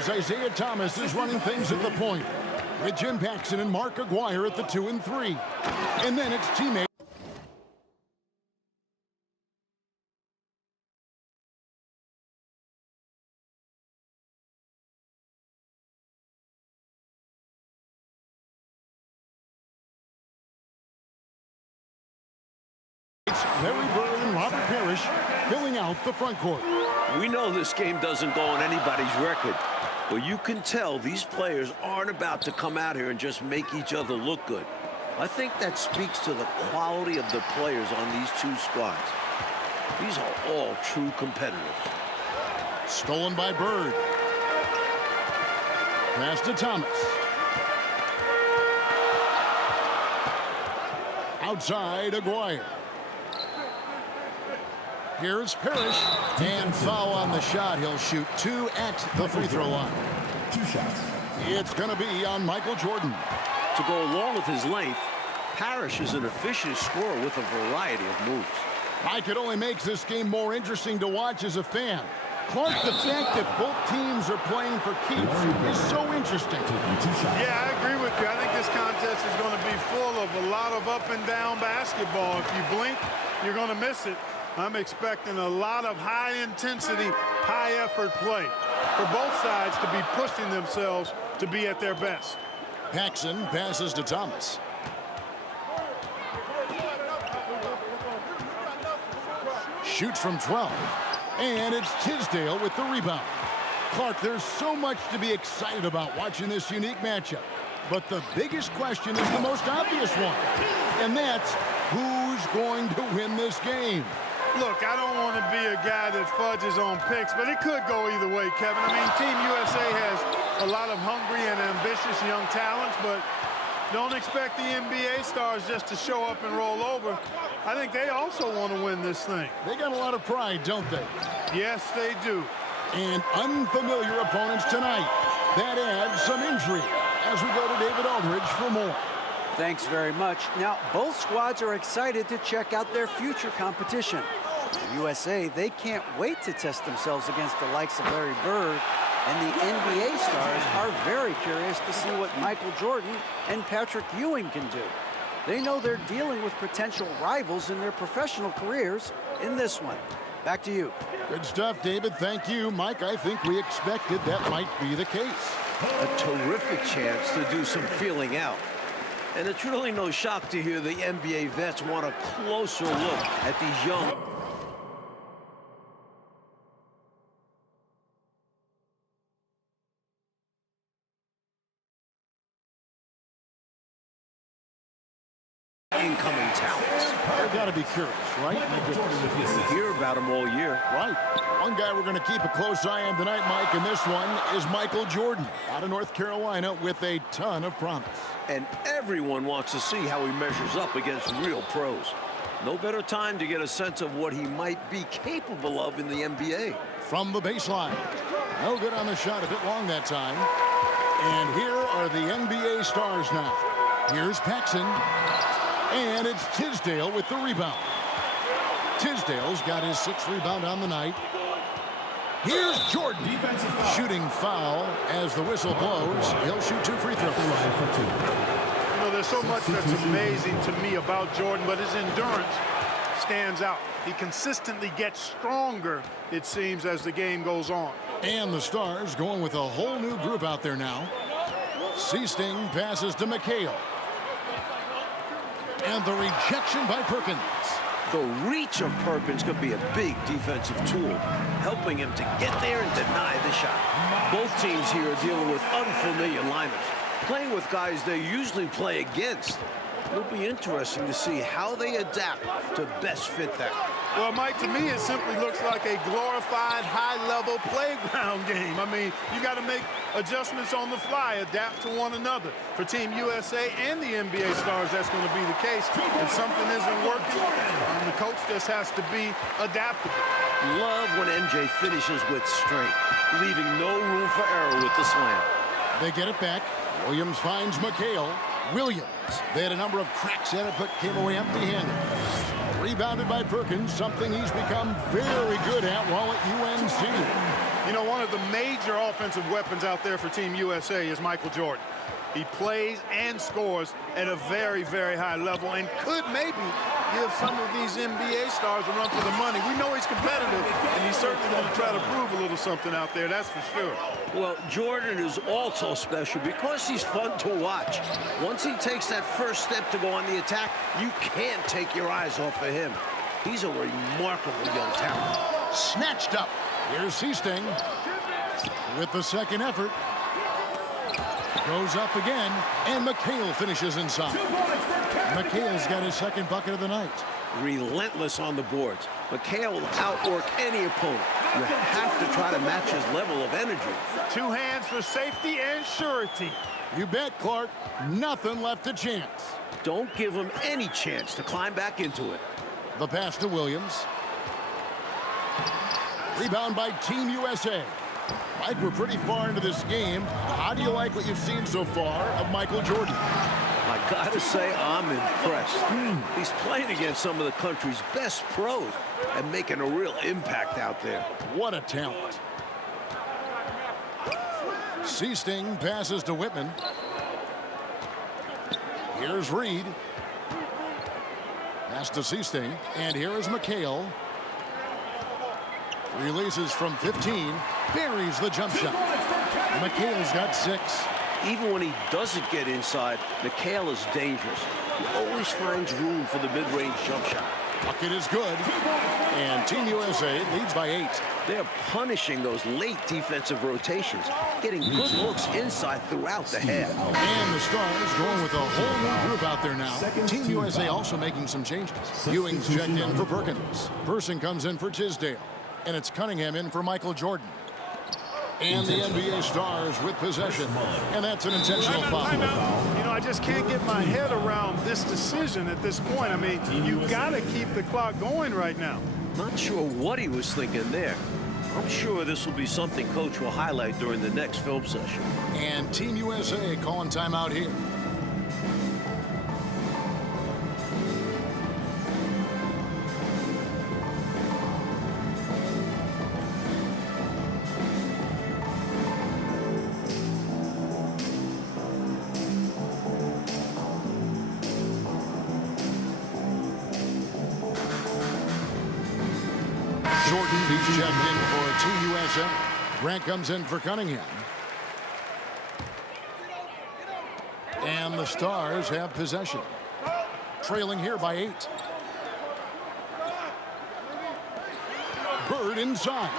Stars, Isiah Thomas is running things at the point, with Jim Paxson and Mark Aguirre at the 2 and 3. And then it's teammate. Larry Bird and Robert Parrish filling out the front court. We know this game doesn't go on anybody's record, but you can tell these players aren't about to come out here and just make each other look good. I think that speaks to the quality of the players on these two squads. These are all true competitors. Stolen by Bird. Pass to Thomas. Outside, Aguirre. Here's Parrish, and foul on the shot. He'll shoot 2 at the free throw line. 2 shots. It's going to be on Michael Jordan. To go along with his length, Parrish is an efficient scorer with a variety of moves. Mike, it only makes this game more interesting to watch as a fan. Clark, the fact that both teams are playing for keeps is so interesting. Yeah, I agree with you. I think this contest is going to be full of a lot of up and down basketball. If you blink, you're going to miss it. I'm expecting a lot of high-intensity, high-effort play for both sides to be pushing themselves to be at their best. Paxson passes to Thomas. Shoots from 12. And it's Tisdale with the rebound. Clark, there's so much to be excited about watching this unique matchup. But the biggest question is the most obvious one. And that's who's going to win this game. Look, I don't want to be a guy that fudges on picks, but it could go either way, Kevin. I mean, Team USA has a lot of hungry and ambitious young talents, but don't expect the NBA stars just to show up and roll over. I think they also want to win this thing. They got a lot of pride, don't they? Yes, they do. And unfamiliar opponents tonight. That adds some intrigue as we go to David Aldridge for more. Thanks very much. Now, both squads are excited to check out their future competition. The USA, they can't wait to test themselves against the likes of Larry Bird, and the NBA stars are very curious to see what Michael Jordan and Patrick Ewing can do. They know they're dealing with potential rivals in their professional careers in this one. Back to you. Good stuff, David. Thank you. Mike, I think we expected that might be the case. A terrific chance to do some feeling out. And it's really no shock to hear the NBA vets want a closer look at these young. Incoming talents. They've got to be curious, right? You hear about them all year. Right. One guy we're going to keep a close eye on tonight, Mike, and this one is Michael Jordan out of North Carolina with a ton of promise. And everyone wants to see how he measures up against real pros. No better time to get a sense of what he might be capable of in the NBA. From the baseline. No good on the shot, a bit long that time. And here are the NBA stars now. Here's Paxson. And it's Tisdale with the rebound. Tisdale's got his 6th rebound on the night. Here's Jordan. Shooting foul as the whistle blows. He'll shoot 2 free throws. You know, there's so much that's amazing to me about Jordan, but his endurance stands out. He consistently gets stronger, it seems, as the game goes on. And the Stars going with a whole new group out there now. Seasting passes to McHale. And the rejection by Perkins. The reach of Perkins could be a big defensive tool, helping him to get there and deny the shot. Both teams here are dealing with unfamiliar lineups, playing with guys they usually play against. It'll be interesting to see how they adapt to best fit that. Well, Mike, to me, it simply looks like a glorified high-level playground game. I mean, you got to make adjustments on the fly, adapt to one another. For Team USA and the NBA stars, that's going to be the case. If something isn't working, the coach just has to be adaptable. Love when MJ finishes with strength, leaving no room for error with the slam. They get it back. Williams finds McHale. Williams, they had a number of cracks at it, but came away empty-handed. Rebounded by Perkins, something he's become very good at while at UNC. You know, one of the major offensive weapons out there for Team USA is Michael Jordan. He plays and scores at a very, very high level and could maybe give some of these NBA stars a run for the money. We know he's competitive, and he's certainly going to try to prove a little something out there, that's for sure. Well, Jordan is also special because he's fun to watch. Once he takes that first step to go on the attack, you can't take your eyes off of him. He's a remarkable young talent. Snatched up. Here's Seasting with the second effort. Goes up again, and McHale finishes inside. McHale's got his second bucket of the night. Relentless on the boards. McHale will outwork any opponent. You have to try to match his level of energy. Two hands for safety and surety. You bet, Clark. Nothing left to chance. Don't give him any chance to climb back into it. The pass to Williams. Rebound by Team USA. Mike, we're pretty far into this game. How do you like what you've seen so far of Michael Jordan? I gotta say, I'm impressed. He's playing against some of the country's best pros and making a real impact out there. What a talent. Seasting passes to Whitman. Here's Reed. Pass to Seasting. And here is McHale. Releases from 15. Buries the jump shot. McHale's got 6. Even when he doesn't get inside, McHale is dangerous. He always finds room for the mid-range jump shot. Bucket is good. And Team USA leads by 8. They're punishing those late defensive rotations, getting good looks inside throughout the half. And the Stars going with a whole new group out there now. Team USA also making some changes. Ewing's checked in for Perkins. Person comes in for Tisdale. And it's Cunningham in for Michael Jordan. And the NBA Stars with possession. And that's an intentional foul. You know, I just can't get my head around this decision at this point. I mean, you got to keep the clock going right now. Not sure what he was thinking there. I'm sure this will be something Coach will highlight during the next film session. And Team USA calling timeout here. Jordan, he's checked in for Team USA. Grant comes in for Cunningham. And the Stars have possession. Trailing here by 8. Bird inside.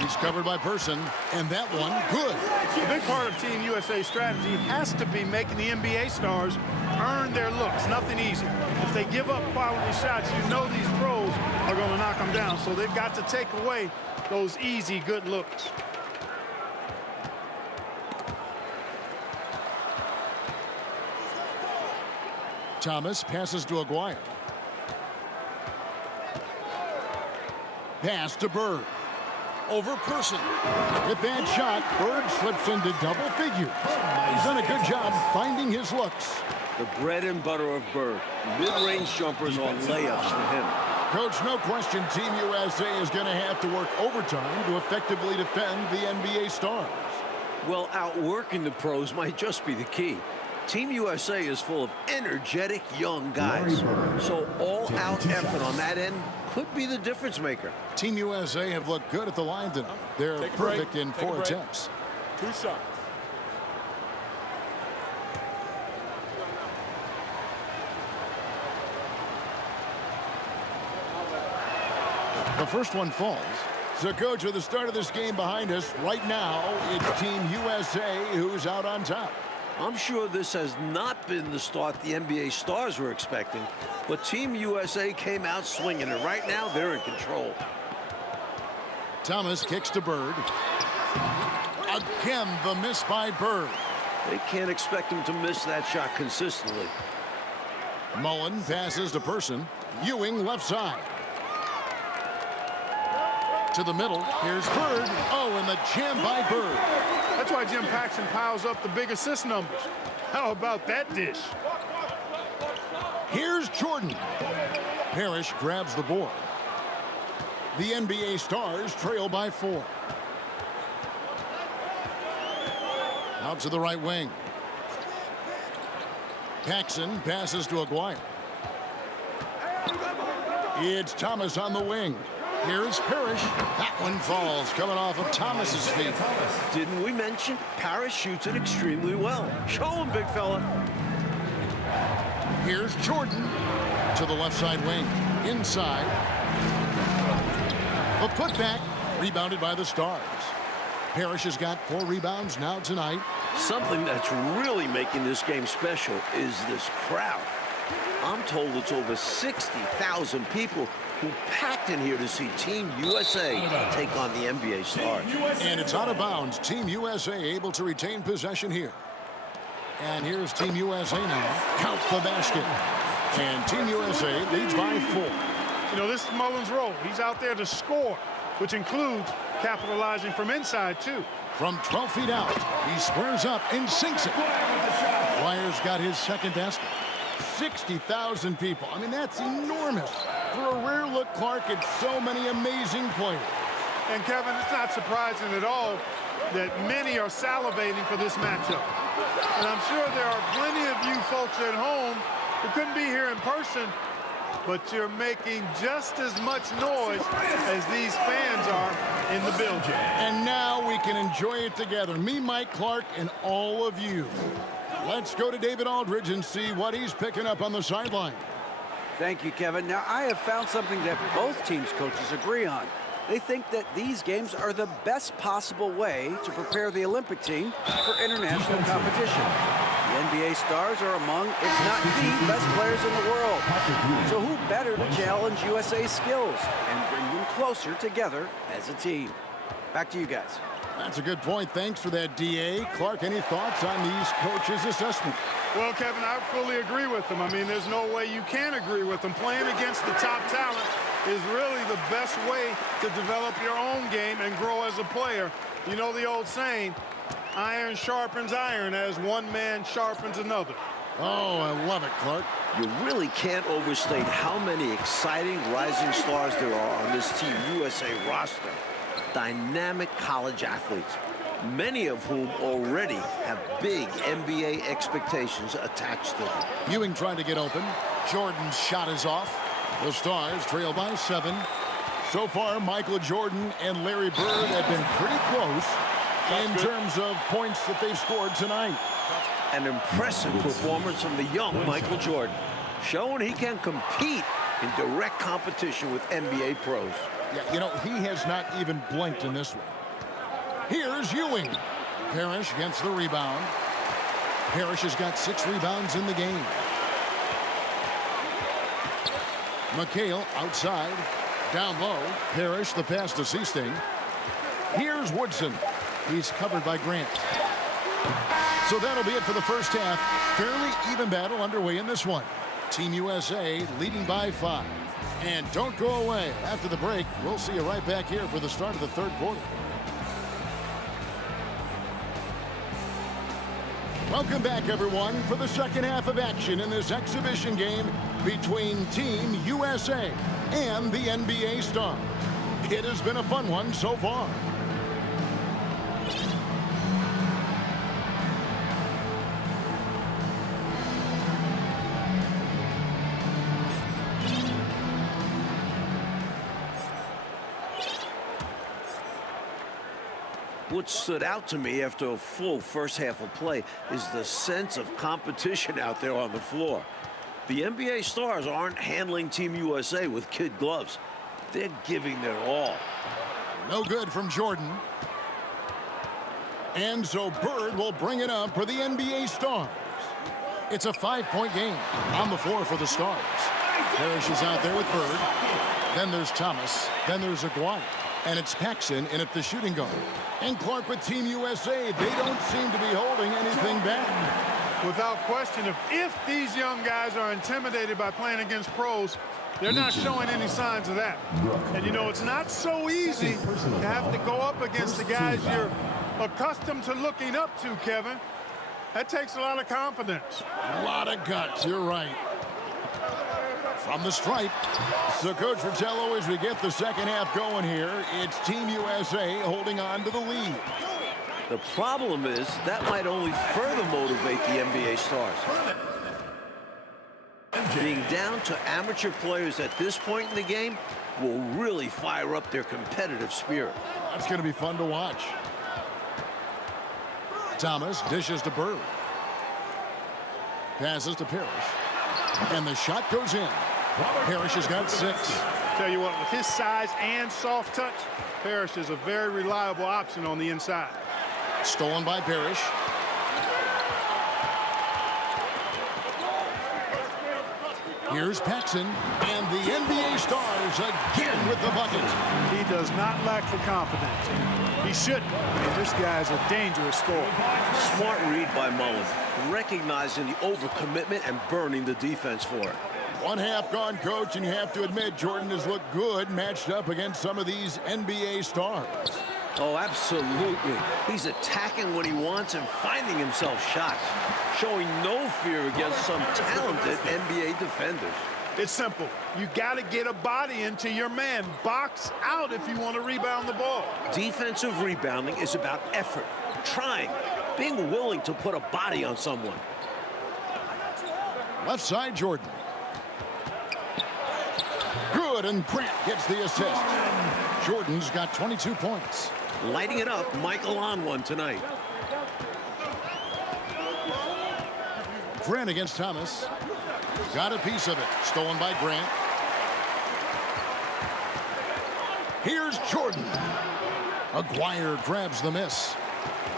He's covered by Person. And that one, good. A big part of Team USA's strategy has to be making the NBA stars earn their looks. Nothing easy. If they give up quality shots, you know these pros are going to knock them down. So they've got to take away those easy, good looks. Thomas passes to Aguirre. Pass to Bird. Over Person. With that shot, Bird slips into double figures. He's done a good job finding his looks. The bread and butter of Bird. Mid-range jumpers or layups for him. Coach, no question Team USA is going to have to work overtime to effectively defend the NBA Stars. Well, outworking the pros might just be the key. Team USA is full of energetic young guys. So all-out effort on that end could be the difference maker. Team USA have looked good at the line tonight. They're perfect in 4 attempts. 2 shots. The first one falls. So, Coach, with the start of this game behind us, right now, it's Team USA who's out on top. I'm sure this has not been the start the NBA Stars were expecting, but Team USA came out swinging, and right now they're in control. Thomas kicks to Bird. Again, the miss by Bird. They can't expect him to miss that shot consistently. Mullen passes to Person. Ewing left side. To the middle. Here's Bird. Oh, and the jam by Bird. That's why Jim Paxson piles up the big assist numbers. How about that dish? Here's Jordan. Parrish grabs the board. The NBA Stars trail by 4. Out to the right wing. Paxson passes to Aguirre. It's Thomas on the wing. Here's Parrish. That one falls, coming off of Thomas's feet. Didn't we mention Parrish shoots it extremely well? Show him, big fella. Here's Jordan to the left side wing. Inside. A putback, rebounded by the Stars. Parrish has got 4 rebounds now tonight. Something that's really making this game special is this crowd. I'm told it's over 60,000 people who packed in here to see Team USA take on the NBA Stars. And it's out of bounds. Team USA able to retain possession here. And here's Team USA now. Count the basket. And Team USA leads by 4. You know, this is Mullen's role. He's out there to score, which includes capitalizing from inside, too. From 12 feet out, he squares up and sinks it. Dwyer's got his second basket. 60,000 people. I mean, that's enormous. For a rare look, Clark, it's so many amazing players. And, Kevin, it's not surprising at all that many are salivating for this matchup. And I'm sure there are plenty of you folks at home who couldn't be here in person, but you're making just as much noise as these fans are in the building. And now we can enjoy it together. Me, Mike Clark, and all of you. Let's go to David Aldridge and see what he's picking up on the sideline. Thank you, Kevin. Now, I have found something that both teams' coaches agree on. They think that these games are the best possible way to prepare the Olympic team for international competition. The NBA Stars are among, if not the best players in the world. So who better to challenge USA's skills and bring them closer together as a team? Back to you guys. That's a good point. Thanks for that, D.A. Clark, any thoughts on these coaches' assessment? Well, Kevin, I fully agree with them. I mean, there's no way you can agree with them. Playing against the top talent is really the best way to develop your own game and grow as a player. You know the old saying, iron sharpens iron as one man sharpens another. Oh, I love it, Clark. You really can't overstate how many exciting rising stars there are on this Team USA roster. Dynamic college athletes, many of whom already have big NBA expectations attached to them. Ewing trying to get open. Jordan's shot is off. The Stars trail by 7. So far, Michael Jordan and Larry Bird have been pretty close in terms of points that they've scored tonight. An impressive performance from the young Michael Jordan, showing he can compete in direct competition with NBA pros. Yeah, you know, he has not even blinked in this one. Here's Ewing. Parrish gets the rebound. Parrish has got 6 rebounds in the game. McHale outside. Down low. Parrish, the pass to Seasting. Here's Woodson. He's covered by Grant. So that'll be it for the first half. Fairly even battle underway in this one. Team USA leading by 5. And don't go away. After the break, we'll see you right back here for the start of the third quarter. Welcome back, everyone, for the second half of action in this exhibition game between Team USA and the NBA Stars. It has been a fun one so far. What stood out to me after a full first half of play is the sense of competition out there on the floor. The NBA Stars aren't handling Team USA with kid gloves. They're giving their all. No good from Jordan. And so Bird will bring it up for the NBA Stars. It's a 5-point game on the floor for the Stars. Parrish is out there with Bird. Then there's Thomas. Then there's Aguirre. And it's Paxson in at the shooting guard. And Clark with Team USA, they don't seem to be holding anything back. Without question, if these young guys are intimidated by playing against pros, they're not showing any signs of that. And, you know, it's not so easy to have to go up against the guys you're accustomed to looking up to, Kevin. That takes a lot of confidence. A lot of guts, you're right. From the stripe. So, Coach Fratello, as we get the second half going here, it's Team USA holding on to the lead. The problem is that might only further motivate the NBA stars. Being down to amateur players at this point in the game will really fire up their competitive spirit. That's going to be fun to watch. Thomas dishes to Bird. Passes to Parrish. And the shot goes in. Parrish has got 6. Tell you what, with his size and soft touch, Parrish is a very reliable option on the inside. Stolen by Parrish. Here's Paxson, and the NBA stars again with the bucket. He does not lack for confidence. He shouldn't. This guy's a dangerous scorer. Smart read by Mullen, recognizing the overcommitment and burning the defense for it. 1 half gone, Coach, and you have to admit Jordan has looked good matched up against some of these NBA stars. Oh, absolutely. He's attacking when he wants and finding himself shots, showing no fear against some talented NBA defenders. It's simple. You got to get a body into your man. Box out if you want to rebound the ball. Defensive rebounding is about effort, trying, being willing to put a body on someone. Left side, Jordan. Good, and Grant gets the assist. Jordan's got 22 points. Lighting it up, Michael on one tonight. Grant against Thomas. Got a piece of it. Stolen by Grant. Here's Jordan. Aguirre grabs the miss.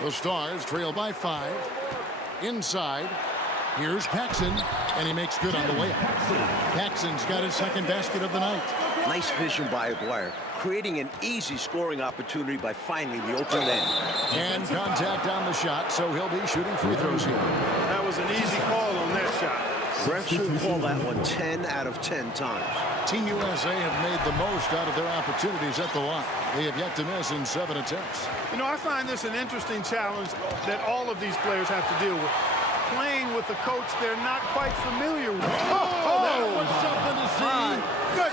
The Stars trail by 5. Inside. Here's Paxson, and he makes good on the layup. Paxson's got his 2nd basket of the night. Nice vision by Aguirre, creating an easy scoring opportunity by finding the open man. And contact on the shot, so he'll be shooting free throws here. That was an easy call on that shot. Refs will call that one 10 out of 10 times. Team USA have made the most out of their opportunities at the line. They have yet to miss in 7 attempts. You know, I find this an interesting challenge that all of these players have to deal with. Playing with a coach they're not quite familiar with. That was something to see. Good.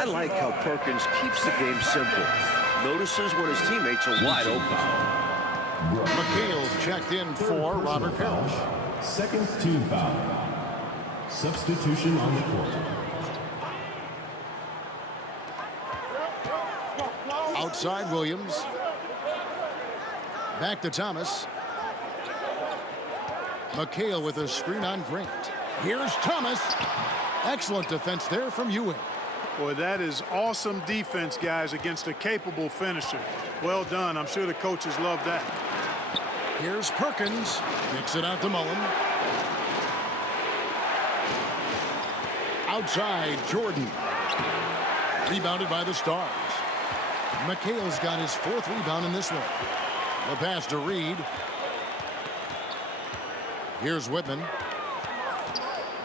I like how Perkins keeps the game simple. Notices when his teammates are wide open. McHale's checked in for Robert Parrish. 2nd team foul. Substitution on the court. Outside Williams. Back to Thomas. McHale with a screen on Grant. Here's Thomas. Excellent defense there from Ewing. Boy, that is awesome defense, guys, against a capable finisher. Well done. I'm sure the coaches love that. Here's Perkins. Kicks it out to Mullen. Outside, Jordan. Rebounded by the Stars. McHale's got his 4th rebound in this one. The pass to Reed. Here's Whitman.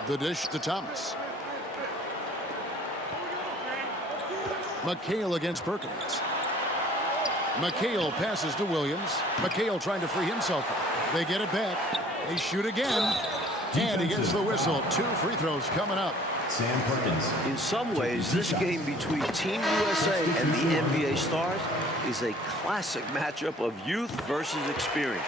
The dish to Thomas. McHale against Perkins. McHale passes to Williams. McHale trying to free himself up. They get it back. They shoot again. And he gets the whistle. 2 free throws coming up. Sam Perkins. In some ways, this game between Team USA and the NBA stars is a classic matchup of youth versus experience.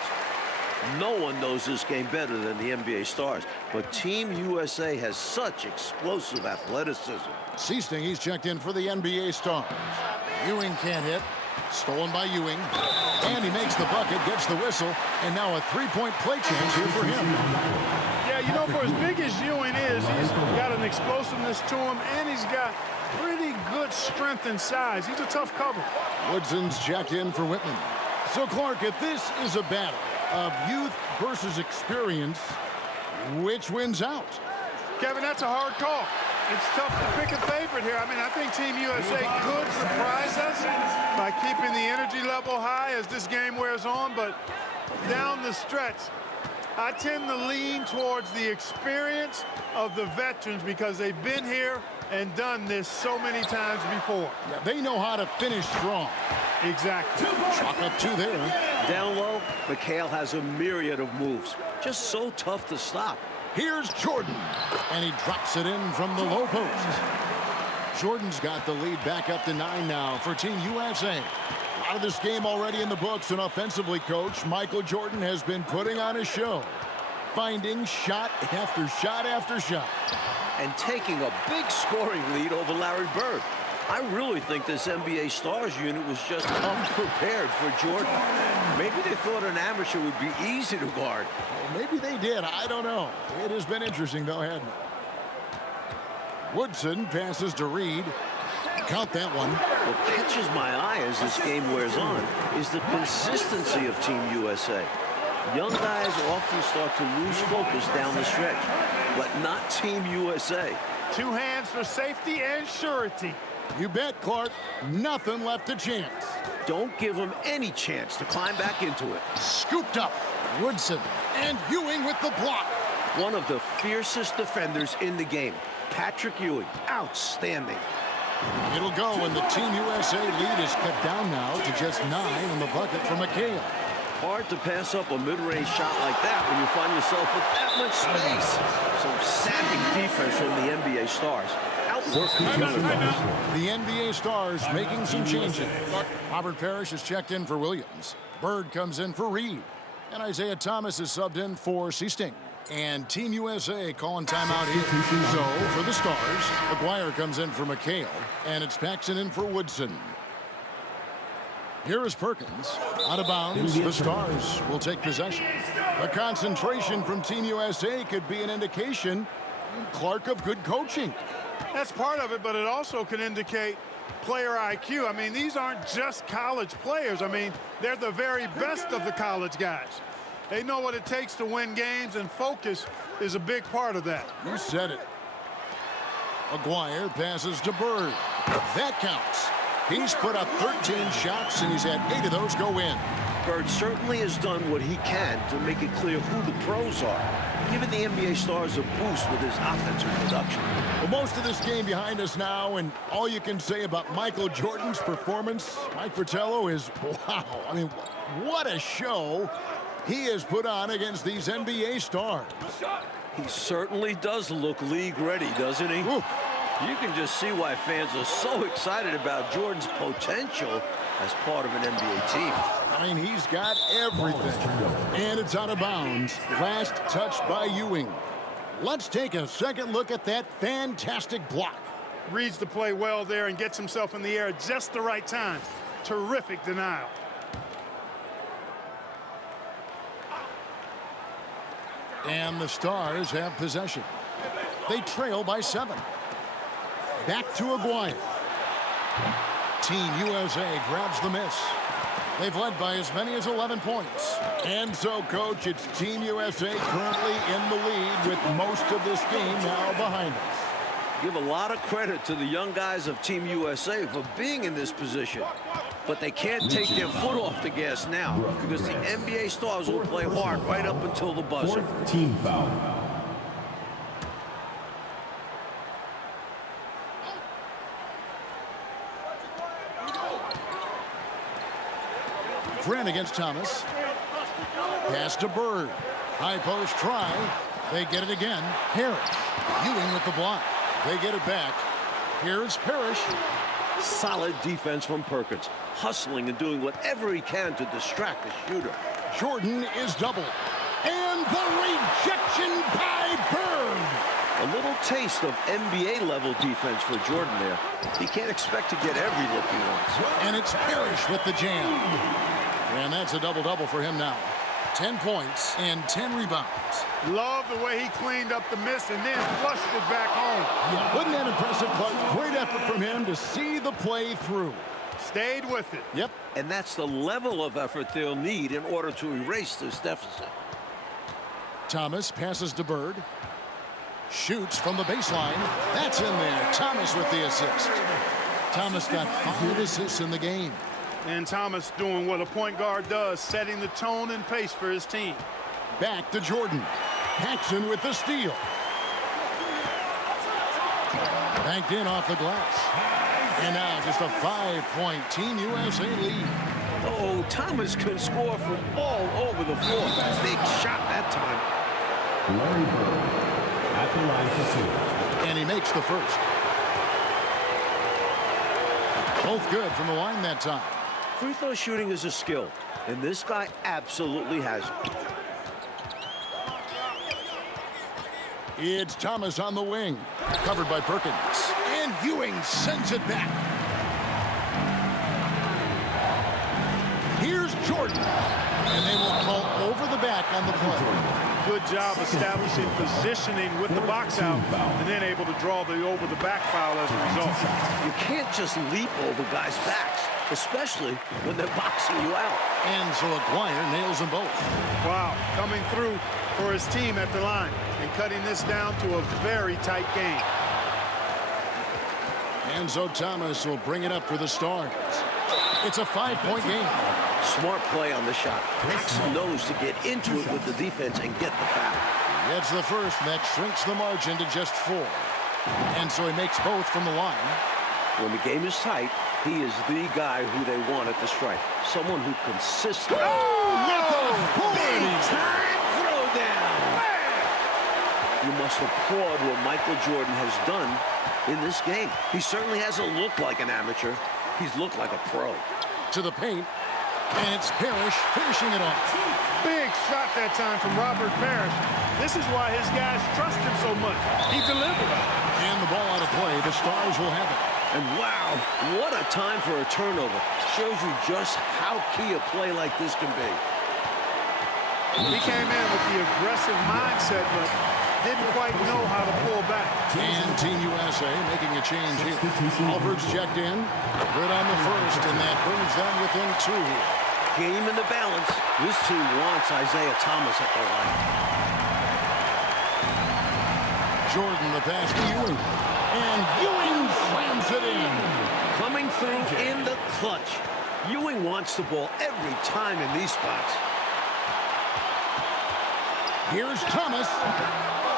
No one knows this game better than the NBA stars, but Team USA has such explosive athleticism. Seasting, he's checked in for the NBA stars. Ewing can't hit. Stolen by Ewing. And he makes the bucket, gets the whistle, and now a 3-point play chance here for him. Yeah, you know, for as big as Ewing is, he's got an explosiveness to him, and he's got pretty good strength and size. He's a tough cover. Woodson's checked in for Whitman. So, Clark, if this is a battle of youth versus experience, which wins out? Kevin, that's a hard call. It's tough to pick a favorite here. I mean, I think Team USA could surprise us by keeping the energy level high as this game wears on, but down the stretch, I tend to lean towards the experience of the veterans because they've been here and done this so many times before. Yeah, they know how to finish strong. Exactly. Chalk up 2 there. Down low, McHale has a myriad of moves. Just so tough to stop. Here's Jordan, and he drops it in from the low post. Jordan's got the lead back up to 9 now for Team USA. lot of this game already in the books, and offensively, Coach, Michael Jordan has been putting on a show, finding shot after shot after shot. And taking a big scoring lead over Larry Bird. I really think this NBA Stars unit was just unprepared for Jordan. Maybe they thought an amateur would be easy to guard. Well, maybe they did. I don't know. It has been interesting, though, hasn't it? Woodson passes to Reed. Count that one. What catches my eye as this game wears on is the consistency of Team USA. Young guys often start to lose focus down the stretch, but not Team USA. 2 hands for safety and surety. You bet, Clark. Nothing left to chance. Don't give them any chance to climb back into it. Scooped up. Woodson and Ewing with the block. One of the fiercest defenders in the game, Patrick Ewing. Outstanding. It'll go, and the Team USA lead is cut down now to just 9 in the bucket for McHale. Hard to pass up a mid-range shot like that when you find yourself with that much space. Some savvy defense from the NBA Stars. The NBA Stars making some changes. Robert Parrish is checked in for Williams. Bird comes in for Reed. And Isiah Thomas is subbed in for Seasting. And Team USA calling timeout here. So, for the Stars, McGuire comes in for McHale. And it's Paxson in for Woodson. Here is Perkins. Out of bounds, the Stars will take possession. The concentration from Team USA could be an indication, Clark, of good coaching. That's part of it, but it also can indicate player IQ. I mean, these aren't just college players. I mean, they're the very best of the college guys. They know what it takes to win games, and focus is a big part of that. You said it. McGuire passes to Bird. That counts. He's put up 13 shots, and he's had 8 of those go in. Bird certainly has done what he can to make it clear who the pros are, giving the NBA Stars a boost with his offensive production. Well, most of this game behind us now, and all you can say about Michael Jordan's performance, Mike Fratello, is wow. I mean, what a show he has put on against these NBA Stars. He certainly does look league ready, doesn't he? Ooh. You can just see why fans are so excited about Jordan's potential as part of an NBA team. I mean, he's got everything. And it's out of bounds. Last touch by Ewing. Let's take a second look at that fantastic block. Reads the play well there and gets himself in the air at just the right time. Terrific denial. And the Stars have possession. They trail by 7. Back to Aguirre. Team USA grabs the miss. They've led by as many as 11 points. And so, Coach, it's Team USA currently in the lead with most of this game now behind us. Give a lot of credit to the young guys of Team USA for being in this position. But they can't take their foot off the gas now because the NBA Stars will play hard right up until the buzzer. 4th team foul. Friend against Thomas. Pass to Bird. High post try. They get it again. Harris. Ewing with the block. They get it back. Here's Parrish. Solid defense from Perkins. Hustling and doing whatever he can to distract the shooter. Jordan is doubled. And the rejection by Bird. A little taste of NBA-level defense for Jordan there. He can't expect to get every look he wants. And it's Parrish with the jam. And that's a double-double for him now. 10 points and 10 rebounds. Love the way he cleaned up the miss and then flushed it back home. Yeah, wasn't that impressive, Clark? Great effort from him to see the play through. Stayed with it. Yep. And that's the level of effort they'll need in order to erase this deficit. Thomas passes to Bird. Shoots from the baseline. That's in there. Thomas with the assist. Thomas got 5 assists in the game. And Thomas doing what a point guard does, setting the tone and pace for his team. Back to Jordan. Paxson with the steal. Banked in off the glass. And now just a 5-point Team USA lead. Oh, Thomas can score from all over the floor. Big shot that time. Larry Bird at the line for 2. And he makes the first. Both good from the line that time. Free throw shooting is a skill, and this guy absolutely has it. It's Thomas on the wing. Covered by Perkins. And Ewing sends it back. Here's Jordan. And they will call over the back on the play. Good job establishing positioning with the box out and then able to draw the over-the-back foul as a result. You can't just leap over guys' backs, especially when they're boxing you out. And so Aguirre nails them both. Wow, coming through for his team at the line and cutting this down to a very tight game. And so Thomas will bring it up for the Stars. It's a 5-point game. Smart play on the shot. Paxson knows to get into it with the defense and get the foul. Gets the first, and that shrinks the margin to just 4. And so he makes both from the line. When the game is tight, he is the guy who they want at the stripe. Someone who consistently... Big time throwdown! You must applaud what Michael Jordan has done in this game. He certainly hasn't looked like an amateur. He's looked like a pro. To the paint, and it's Parrish finishing it off. Big shot that time from Robert Parrish. This is why his guys trust him so much. He delivered. And the ball out of play. The Stars will have it. And wow, what a time for a turnover. Shows you just how key a play like this can be. He came in with the aggressive mindset, but didn't quite know how to pull back. And Team USA making a change here. Alford's checked in. Good on the first, and that brings them within 2 here. Game in the balance. This team wants Isiah Thomas at their line. Jordan the pass to Ewing. And Ewing slams it in. Coming through in the clutch. Ewing wants the ball every time in these spots. Here's Thomas.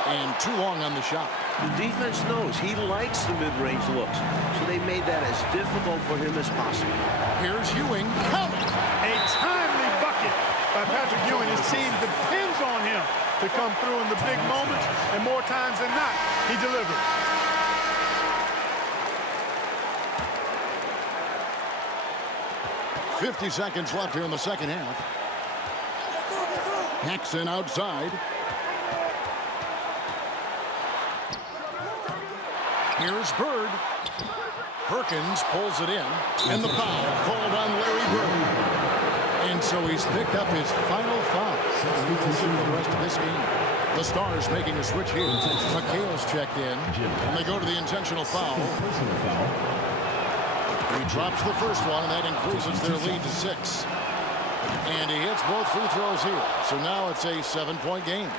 And too long on the shot. The defense knows he likes the mid-range looks, so they made that as difficult for him as possible. Here's Ewing. A timely bucket by Patrick Ewing. His team depends on him to come through in the big moments, and more times than not, he delivers. .50 seconds left here in the second half. Paxson outside. Here's Bird. Perkins pulls it in. And the foul called on Larry Bird. And so he's picked up his final foul for the rest of this game. The Stars making a switch here. McHale's checked in. And they go to the intentional foul. He drops the first one, and that increases their lead to 6. And he hits both free throws here. So now it's a 7-point game.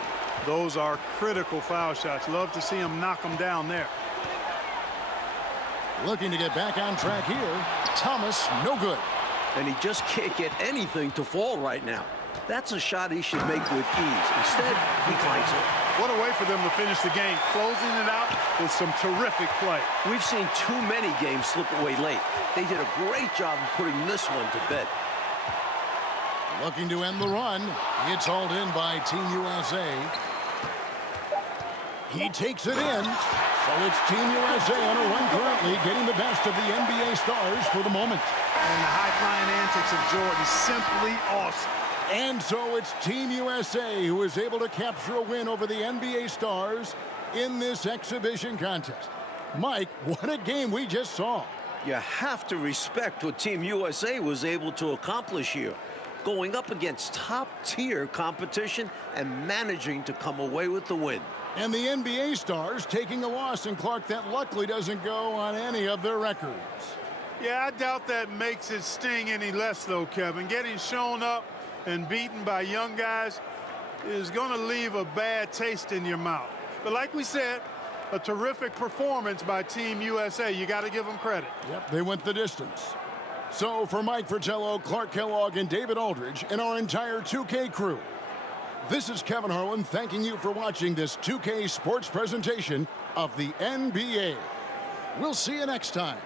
Those are critical foul shots. Love to see him knock them down there. Looking to get back on track here. Thomas, no good. And he just can't get anything to fall right now. That's a shot he should make with ease. Instead, he finds it. What a way for them to finish the game, closing it out with some terrific play. We've seen too many games slip away late. They did a great job of putting this one to bed. Looking to end the run. It's hauled in by Team USA. He takes it in. So it's Team USA on a run currently, getting the best of the NBA Stars for the moment. And the high-flying antics of Jordan, simply awesome. And so it's Team USA who is able to capture a win over the NBA Stars in this exhibition contest. Mike, what a game we just saw. You have to respect what Team USA was able to accomplish here. Going up against top-tier competition and managing to come away with the win. And the NBA Stars taking a loss in Clark that luckily doesn't go on any of their records. Yeah, I doubt that makes it sting any less, though, Kevin. Getting shown up and beaten by young guys is going to leave a bad taste in your mouth. But like we said, a terrific performance by Team USA. You got to give them credit. Yep, they went the distance. So for Mike Fratello, Clark Kellogg, and David Aldridge, and our entire 2K crew, this is Kevin Harlan thanking you for watching this 2K sports presentation of the NBA. We'll see you next time.